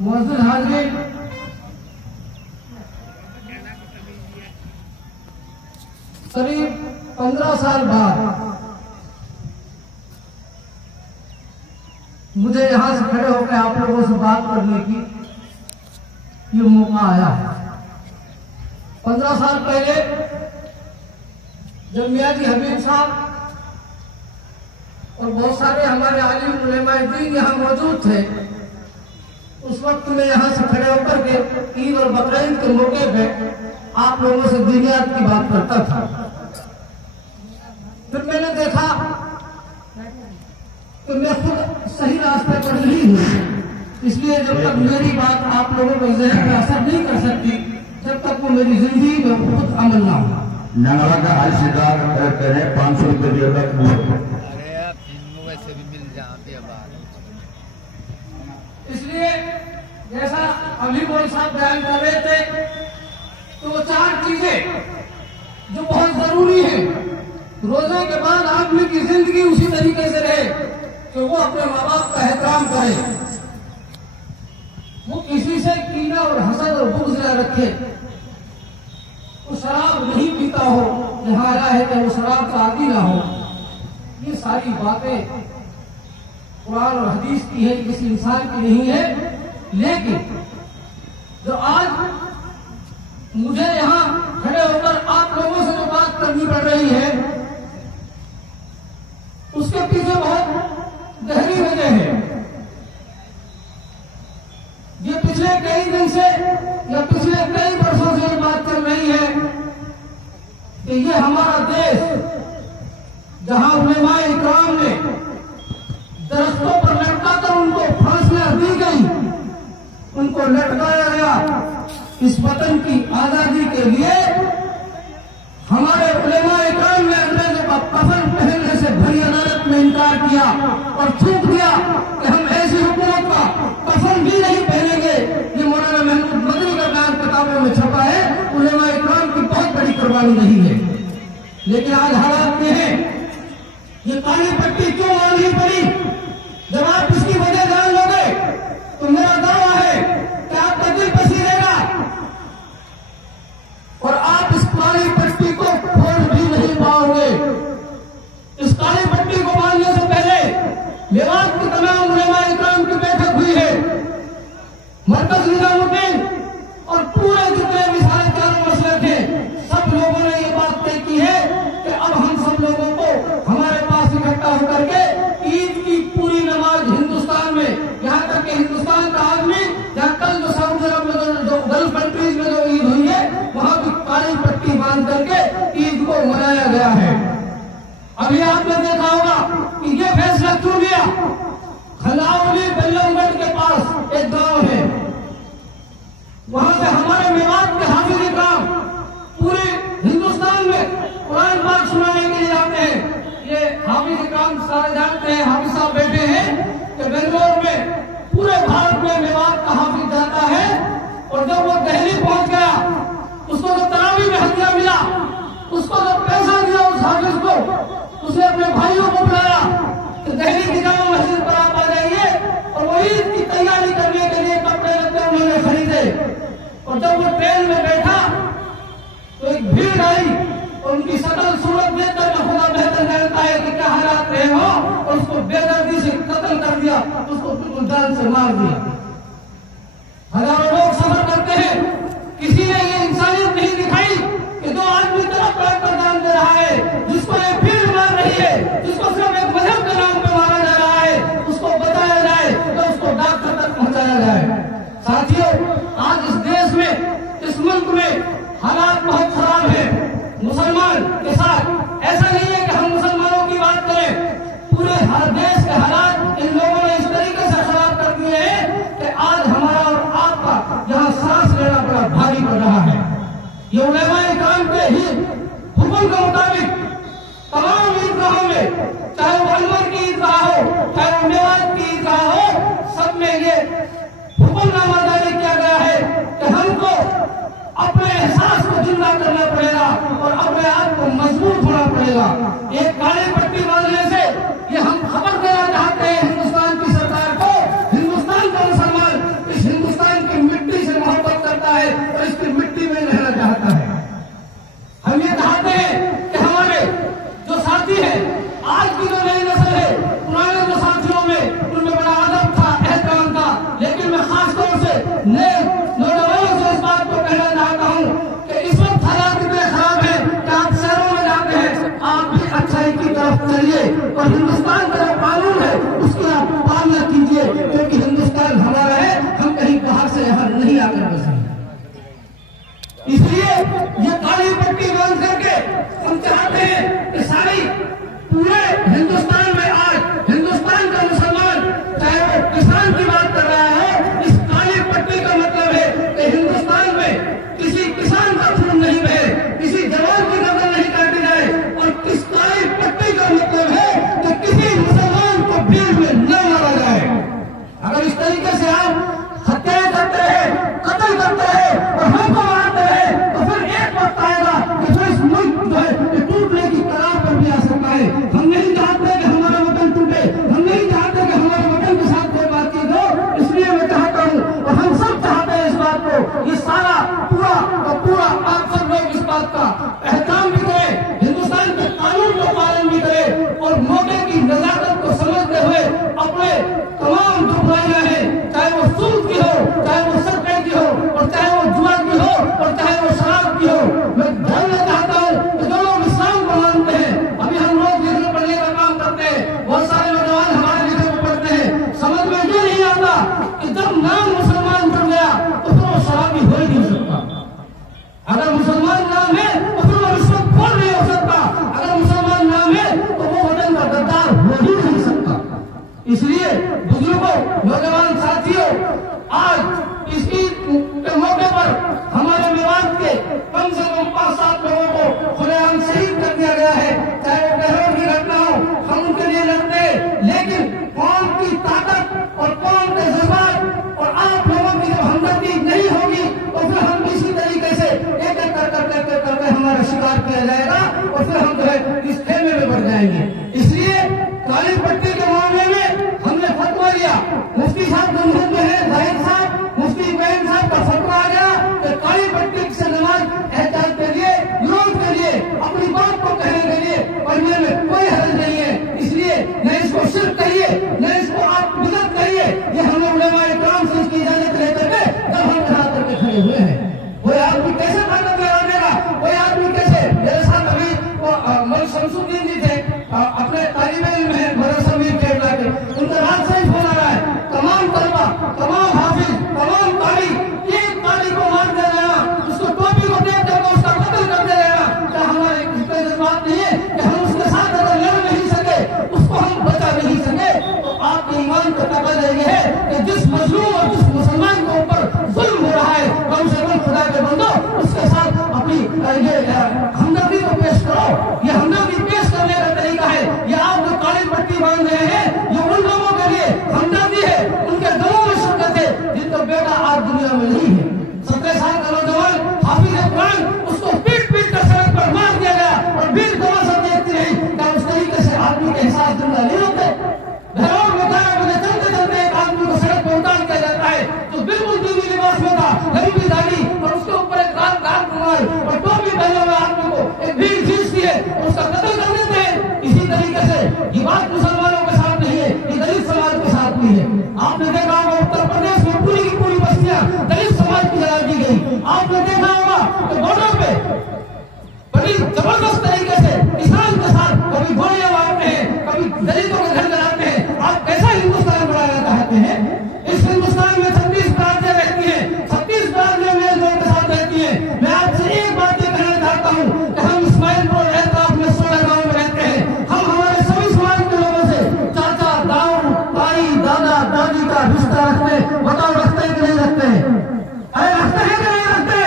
मुअज़्ज़िज़ हाज़िरीन, करीब 15 साल बाद मुझे यहां से खड़े होकर आप लोगों से बात करने की ये मौका आया है। 15 साल पहले जब मियां जी हबीब साहब और बहुत सारे हमारे आलिम उलेमाए दीन यहाँ मौजूद थे, उस वक्त में यहाँ से खड़े होकर के ईद और बकरीद के मौके पे आप लोगों से दीनियात की बात करता था। फिर मैंने देखा कि मैं खुद सही रास्ते पर नहीं हूँ, इसलिए जब तक मेरी बात आप लोगों के ज़हन में असर नहीं कर सकती, जब तक वो मेरी जिंदगी में खुद अमल ना हो। नंगला का हाल सीधा करें 500 रुपये दिया वैसे भी मिल जाते बात। इसलिए जैसा अभी बोल साहब बयान कर रहे थे, तो वो 4 चीजें जो बहुत जरूरी है, रोजे के बाद आदमी की जिंदगी उसी तरीके से रहे कि वो अपने माँ बाप का एहतराम करे, वो किसी से कीना और हसद और बुग़्ज़ न रखे, वो शराब नहीं पीता हो, यहाँ आया है कि वो शराब का आदी ना हो। ये सारी बातें कुरान और हदीस की है, किसी इंसान की नहीं है। लेकिन जो आज मुझे यहाँ खड़े होकर आप लोगों से जो बात करनी पड़ रही है, उसके पीछे बहुत गहरी वजह है। ये पिछले कई दिन से या पिछले कई वर्षों से ये बात चल रही है कि ये हमारा देश, जहां उलेमाए इकराम ने दरख्तों पर लटकाकर उनको फांसियां दी गई, उनको लटकाया गया, इस वतन की आजादी के लिए हमारे उलेमाए इकराम ने अंग्रेजों का कफन पहनने से भरी अदालत में इनकार किया और थूक दिया कि हम ऐसी हुकूमत का कफन भी नहीं पहनेंगे। ये मौलाना महमूद मदनी का बयान किताबों में छपा है। उलेमाए इकराम की बहुत बड़ी कुर्बानी नहीं है, लेकिन आज हालात में है। ये काली पट्टी क्यों मांगनी पड़ी? जब आप इसकी वजह जान लोगे तो मेरा दावा है कि आपका दिल पसीरेगा और आप इस काली पट्टी को खोल भी नहीं पाओगे। इस काली पट्टी को बांधने से पहले मेवात की तमाम उलेमाए इकराम की बैठक हुई है। मरकज निजामुद्दीन और पूरे जितने मिसाल चारों मसले थे, सब लोगों ने ये बात तय की है कि अब हम सब लोगों को हमारे पास इकट्ठा होकर के ईद की पूरी नमाज हिंदुस्तान में, यहाँ तक कि हिंदुस्तान का आदमी जहाँ कल जो सऊदी अरब में जो गल्फ कंट्रीज में जो ईद हुई है, वहां भी काली पट्टी बांध करके ईद को मनाया गया है। अभी आपने देखा होगा कि ये फैसला क्यों लिया। खलावली बेल्लमगढ़ के पास एक गांव है, वहां से हमारे मेवात के हाफिज इकराम पूरे हिंदुस्तान में कुरान पाक सुनाने के लिए जाते हैं। ये हाफिज इकराम सारे जानते हैं, हाफिज साहब बैठे हैं कि बेंगलोर में पूरे भारत में मेवात का हाफिज जाता है, और जब वो दिल्ली पहुंच गया, उसको जो तरावी में हदिया मिला, उसको जो पैसा दिया उस हाफिज को, उसने अपने भाइयों को बुलाया कि दिल्ली की जामा मस्जिद पर आप आ जाइए, और वो ईद की तैयारी करने के लिए कपड़े लत्ते उन्होंने खरीदे। और जब वो ट्रेन में बैठा तो एक भीड़ आई और उनकी शकल सूरत देखकर खुदा बेहतर जानता है कि क्या हालात रहे हो, और उसको बेदर्दी से कत्ल कर दिया, उसको बिल्कुल जान से मार दिया। हजारों लोग सफर करते हैं, किसी ने ये इंसानियत नहीं दिखाई कि दो आदमी तरफ पर जान दे रहा है, जिसको ये भीड़ मार रही है, जिसको सिर्फ एक मजहब के नाम पे मारा जा रहा है, उसको बताया जाए तो उसको डॉक्टर तक पहुंचाया जाए। साथियों, आज इस देश में, इस मुल्क में हालात बहुत खराब है मुसलमान के साथ। ऐसा नहीं है कि हम मुसलमानों की बात करें, पूरे हर देश के हालात इन लोगों ने इस तरीके से खराब कर दिए हैं कि आज हमारा और आपका यहाँ सांस लेना बड़ा भारी पड़ रहा है। ये उलेमाए इकराम के ही हुक्म के मुताबिक तमाम ईदगाहों में, चाहे वो अलवर की ईदगाह हो, चाहे वो मेवात की ईदगाह हो, सब में ये हुक्मनामा जारी किया गया है कि हमको अपने एहसास को जिंदा करना पड़ेगा और अपने आप को मजबूत होना पड़ेगा। एक काली पट्टी बांधने से ये हम खबर देना चाहते हैं हिंदुस्तान की सरकार को, हिंदुस्तान का मुसलमान इस हिंदुस्तान जवान की बात कर रहा है। इस काली पट्टी का मतलब है कि हिंदुस्तान में किसी किसान का खून नहीं बहे, किसी जवान की गर्दन नहीं काटी जाए। और इस काली पट्टी का मतलब है कि किसी मुसलमान को भीड़ में न मारा जाए। अगर इस तरीके से आप हत्याएं करते हैं, कत्ल करते हैं और हमको मारते हैं, तो फिर एक वक्त आएगा कि फिर इस मुल्क जो है ये टूटने की कगार पर भी आ सकता है। हम नहीं चाहते कि हमारा वतन टूटे, हम नहीं चाहते कि हमारे वतन के साथ कोई बातचीत हो। इसलिए मैं चाहता हूँ और हम सब चाहते हैं इस बात को, ये सारा पूरा और पूरा आप सब लोग इस बात का एहतराम भी करें, हिंदुस्तान के कानून का पालन भी करें और मौके की नजाकत को समझते हुए अपने तमाम जो बुराइयां हैं, चाहे वो सूद की हो, चाहे वो सट्टे की हो, और चाहे वो जुआ की हो, और चाहे वो शराब की हो, मैं जानना चाहता हूँ कि जो लोग इस्लाम को मानते हैं, अभी हम लोग लिखने पढ़ने का काम करते हैं, बहुत सारे नौजवान हमारे लिखने को पढ़ते हैं, समझ में ये नहीं आता कि जब नाम मुसलमान जुड़ गया तो फिर वो शराबी हो ही नहीं सकता। अगर मुसलमान नाम है तो फिर वो रिश्वतखोर नहीं हो सकता। अगर मुसलमान नाम है तो वो वतन का गद्दार हो ही नहीं सकता। इसलिए बुजुर्गों, नौजवान साथियों, आज इस ईद के मौके पर हमारे मेवात के कम से कम 5-7 लोगों को खुलेआम शहीद कर दिया गया है। चाहे वो बहरों की घटना हो, हम उनके लिए लड़ते हैं, लेकिन कौम की ताकत और कौम के जज्बात और आप लोगों की जब हमदर्दी नहीं होगी तो फिर हम इसी तरीके से एक एक करके हमारा शिकार किया जाएगा और फिर हम जो है इस खेमे में बढ़ जाएंगे। इसलिए काली पट्टी के मामले में हमने फतवा लिया, मुफ्ती साहब गंभीर में है, जाहिद साहब, मुफ्ती इब्राहिम साहब का फतवा आ गया कि काली पट्टी से नमाज एहतियात के लिए, विरोध के लिए, अपनी बात को कहने के लिए पढ़ने में कोई हर्ज नहीं है। इसलिए न इसको शिर्क कहिए, न इसको आप बिदअत कहिए, ये हम लोग उलमाए इकराम से इसकी इजाजत लेकर के जब हम यहाँ करके खड़े हुए हैं। कोई आदमी कैसे ताकत लगा देगा, कोई आदमी कैसे, मेरे साथ अभी मलिक शमसुद्दीन जी थे, अपने तालिब इल्म है मदरसा मीर केरला के, उनका रात से ही फोन आ रहा है, तमाम तलबा, तमाम हाफिज, तमाम कारी, एक कारी को मार दे रहे हैं, उसको टोपी को देख करके उसका कत्ल कर दे रहे हैं। क्या हमारे इसमें जज्बात नहीं है कि हम उसके साथ अगर लड़ नहीं सके, उसको हम बचा नहीं सके, तो आपके ईमान का तकाजा ये है कि जिस मजलूम और जिस मुसलमान के ऊपर जुल्म हो रहा है, कम से कम खुदा के बंदो उसके साथ अपनी ये हमदर्दी को पेश करो। ये हमदर्दी पेश करने का तरीका है। ये आप जो काली पट्टी बांध रहे हैं, ये उन लोगों के लिए हमदर्दी है, उनके गमों में शिरकत है जिनका बेटा आज दुनिया में नहीं है। 17 साल का नौजवान हाफिज कुरान, उसको पीट पीट कर सड़क पर मार दिया गया और भीड़ तमाशा देखती रही। क्या उस तरीके से आदमी के एहसास जिंदा नहीं होते? बहरौल में 12 बजे चलते चलते एक आदमी को सड़क पर उतार किया जाता है तो बिल्कुल दीनी लिबास में था, लंबी दाढ़ी और उसके ऊपर एक लाल रुमाल और टोपी पहने हुए आदमी को एक भीड़ खींचती है और उसका कत्ल कर देते हैं। इसी तरीके से ये बात मुसलमानों के साथ नहीं है, ये दलित समाज के साथ भी है। आपने देखा होगा उत्तर प्रदेश में पूरी की पूरी बस्तियां दलित समाज की जला दी गई। आपने देखा होगा कि बॉर्डर पे बड़ी जबरदस्त तरीके से किसान के साथ कभी गोलियां मारते हैं, कभी दलितों के घर जलाते हैं। आप कैसा हिंदुस्तान बनाना चाहते हैं? इस हिंदुस्तान में 36 ब्रांचें रहती हैं, 36 ब्रांचें मेलजोल के साथ रहती हैं। मैं आपसे एक बात ये कहना चाहता हूँ कि हम इस्माइलपुर एहतियात में 16 गाँव में रहते हैं। हम हमारे सभी समाज के लोगों से चाचा, दाऊ, ताई, दादा, दादी का रिश्ता रखते, बताओ रखते हैं कि नहीं रखते हैं? अरे रखते हैं कि नहीं रखते?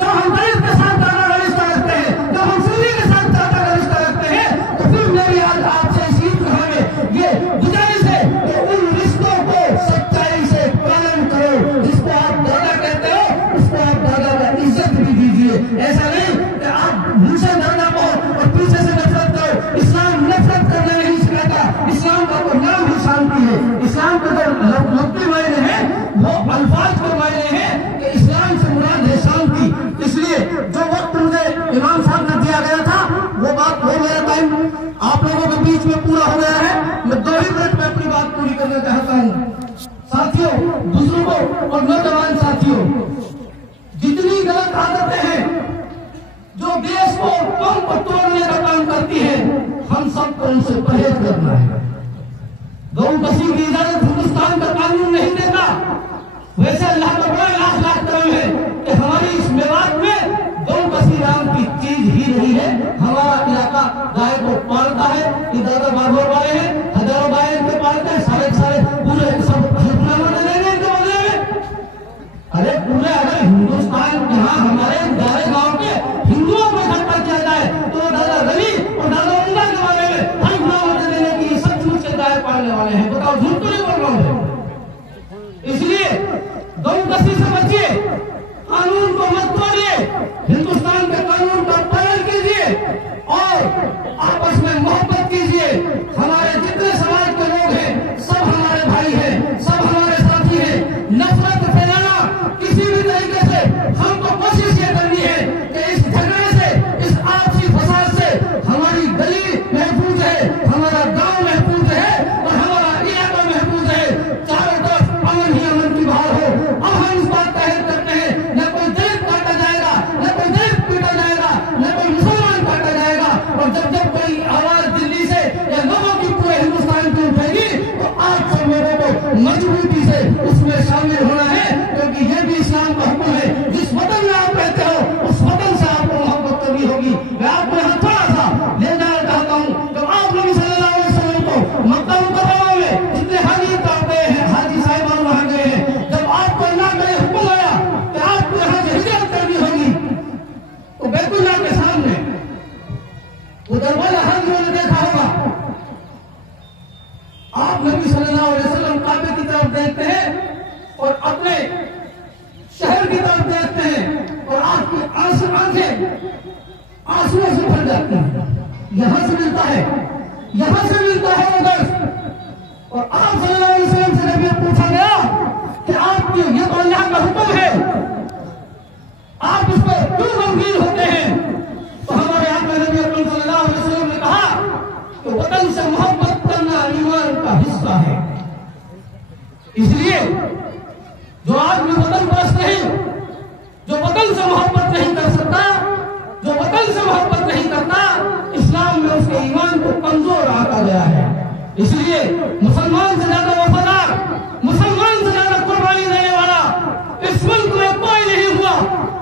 जब हम दलित के साथ दादा का रिश्ता रखते हैं, जब हम सुन्नी के साथ चाचा का रिश्ता रखते हैं, तो फिर मेरी आज आपसे इस ईदगाह में ये गुजारिश है कि उन रिश्तों को सच्चाई से पालन करो। जिसको आप दादा कहते हो उसको आप दादा का इज्जत भी दीजिए। ऐसा नहीं कि आप मुझसे दादा को और पीछे से नफरत करो। इस्लाम नफरत करना नहीं सिखाता, इस्लाम का तो नाम ही शांति है। इस्लाम के जो लफ्ज़ी मायने हैं वो अल्फाज के मायने हैं कि इस्लाम से मुराद है शांति। इसलिए जो वक्त मुझे इमाम साहब ने दिया गया था वो बात हो गया, टाइम आप लोगों के बीच में पूरा हो गया है। मैं 2 ही मिनट में अपनी बात पूरी करना चाहता हूँ। साथियों, बुजुर्गों और नौजवान साथियों, जितनी गलत आदतें हैं जो देश को कौम को तोड़ने का काम करती है, हम सबको उनसे परहेज करना है। गौ कसी की इजाजत हिंदुस्तान का कानून नहीं देता। वैसे अल्लाह का बड़ा लाख करम है कि हमारी इस मेवात में गौ कसी नाम की चीज ही नहीं है। हमारा इलाका गाय को पालता है, इधर बागोर वाले हैं, हजारों गाय के पालते हैं, सारे पूरे सब में शामिल होना है, क्योंकि ये भी इस्लाम का हुक्म है। जिस वतन में आप रहते हो उस वतन से आपको मोहब्बत करनी होगी। मैं आपको यहाँ थोड़ा सा ले जाना चाहता हूँ। जब आप नबी सल्लल्लाहु अलैहि वसल्लम को मक्का मुकर्रमा में जितने हाजी साहब गए हैं, हाजी साहिबान वहां गए हैं, जब आपको अल्लाह का हुक्म आया कि आपको यहाँ से हिजरत करनी होगी, तो बैतुल्लाह के सामने वो दरवाजा हर लोगों ने देखा होगा। आप नबी सल्लल्लाहु अलैहि वसल्लम काबे की तरफ देखते हैं और अपने शहर की तरफ देखते हैं और आपकी आंखें आंसुओं से भर जाती हैं। यहां से मिलता है वो दर्द। और आप सल्लल्लाहु अलैहि वसल्लम से जब ये पूछा गया कि आपकी ये तो अल्लाह का हुक्म है, आप इस पर क्यों गमगीन होते हैं, तो हमारे आका नबी अकरम सल्लल्लाहु अलैहि वसल्लम ने कहा कि वतन से मोहब्बत करना ईमान का हिस्सा है। इसलिए जो आदमी वतन परस्त नहीं, जो वतन से मोहब्बत नहीं कर सकता, जो वतन से मोहब्बत नहीं करता, इस्लाम में उसके ईमान को कमजोर आका गया है। इसलिए मुसलमान से ज्यादा वफादार, मुसलमान से ज्यादा कुर्बानी देने वाला इस मुल्क में कोई नहीं हुआ।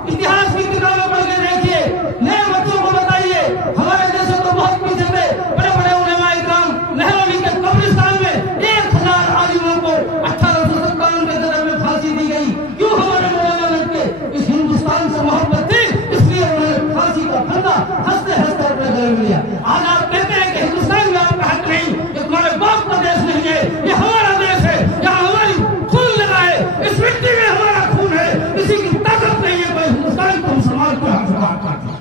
इतिहास की किताबें पढ़ के देखिए, नए बच्चों को बताइए, हमारे देश तो बहुत पीछे थे, बड़े बड़े उलेमा इकराम मेहरौनी के कब्रिस्तान में 1000 आलिमों को 1857 के दौर में फांसी दी गई। क्यों? हमारे मौलाना के इस हिंदुस्तान से मोहब्बत थी, इसलिए उन्होंने फांसी का फंदा हंसते हंसते अपने गले में लिया। आज आप कहते हैं कि हिंदुस्तान में आपका हक नहीं, ये तुम्हारे बाप का देश नहीं है, ये हमारा देश है, यहाँ हमारी खून लगा है, इस मिट्टी में हमारा खून है, किसी की ताकत नहीं है कोई हिंदुस्तान को मुसलमान को हक करता।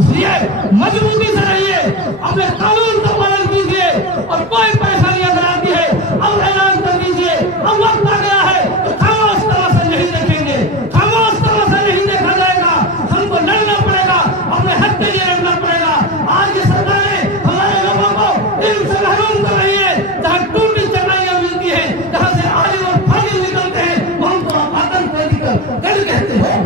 इसलिए मजबूती से रहिए, अपने कानून का पालन कीजिए और कोई परेशानी अगर आती है अब ऐलान कर दीजिए। अब वक्त आ गया है तो खामोश तमाशा नहीं देखेंगे, खामोश तमाशा नहीं देखा जाएगा। हमको लड़ना पड़ेगा, अपने हक के लिए लड़ना पड़ेगा। आज ये सरकारें हमारे लोगों को इनसे महरूम कर रही है। जहाँ टूटी चटाइयां मिलती है, जहाँ से आलिम और फाजिल निकलते हैं, वो हमको आतंकवादी गढ़ कहते हैं।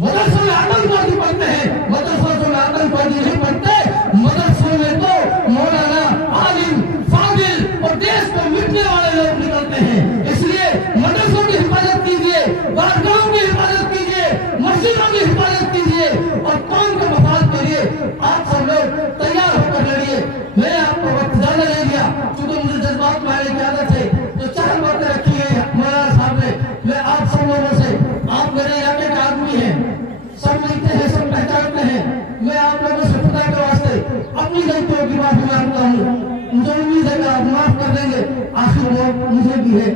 मदरसों में आतंकवादी पढ़ते हैं, मदरसों में आतंकवादी नहीं पढ़ते। मदरसों में तो मौलाना, आलिम, फाजिल और देश को मिटने वाले लोग निकलते हैं। इसलिए मदरसों की हिफाजत कीजिए, बारगाहों की हिफाजत कीजिए, मस्जिदों की हिफाजत कीजिए और कौम के मफाद के लिए आप सब लोग तैयार होकर लड़िए। मैं आपको वक्त ज्यादा ले लिया, क्योंकि मुझे जज्बात में आने की आदत है, तो 4 बातें रखी है मौलाना साहब ने। मैं आप सब लोगों से, आप मेरे इलाके के आदमी हैं, सब मिलते हैं, सब पहचानते हैं, मैं आप लोगों से खुदा के वास्ते अपनी गलतियों की माफी मांगता हूँ। मुझे उम्मीद है कि आप माफ कर देंगे। आखिर वो मुझे भी है।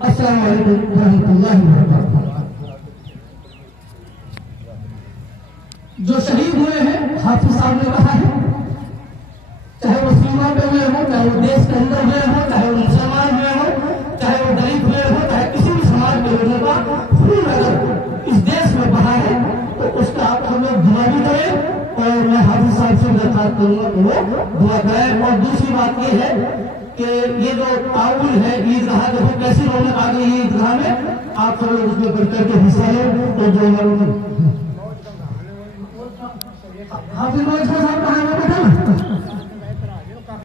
अस्सलाम वालेकुम रहमतुल्लाहि व बरकातहू। जो शहीद हुए हैं, हाफिज साहब ने कहा है, चाहे वो सीमा पे हुए हो, चाहे वो देश के अंदर हुए हो, चाहे वो मुसलमान हुए हो, चाहे वो दलित हुए हो, चाहे किसी भी समाज के लोगों का खून अगर इस देश में बहा है तो उसका आप हम लोग दुआ भी करें। और मैं हाफिज साहब से दरखास्त करूंगा कि वो दुआ करें। और दूसरी बात ये है कि ये जो ताउल है ईदगाह, देखो कैसी रौनक आ गई है ईदगाह में, आप सब लोग उसमें बढ़ करके हिस्सा लें। तो जो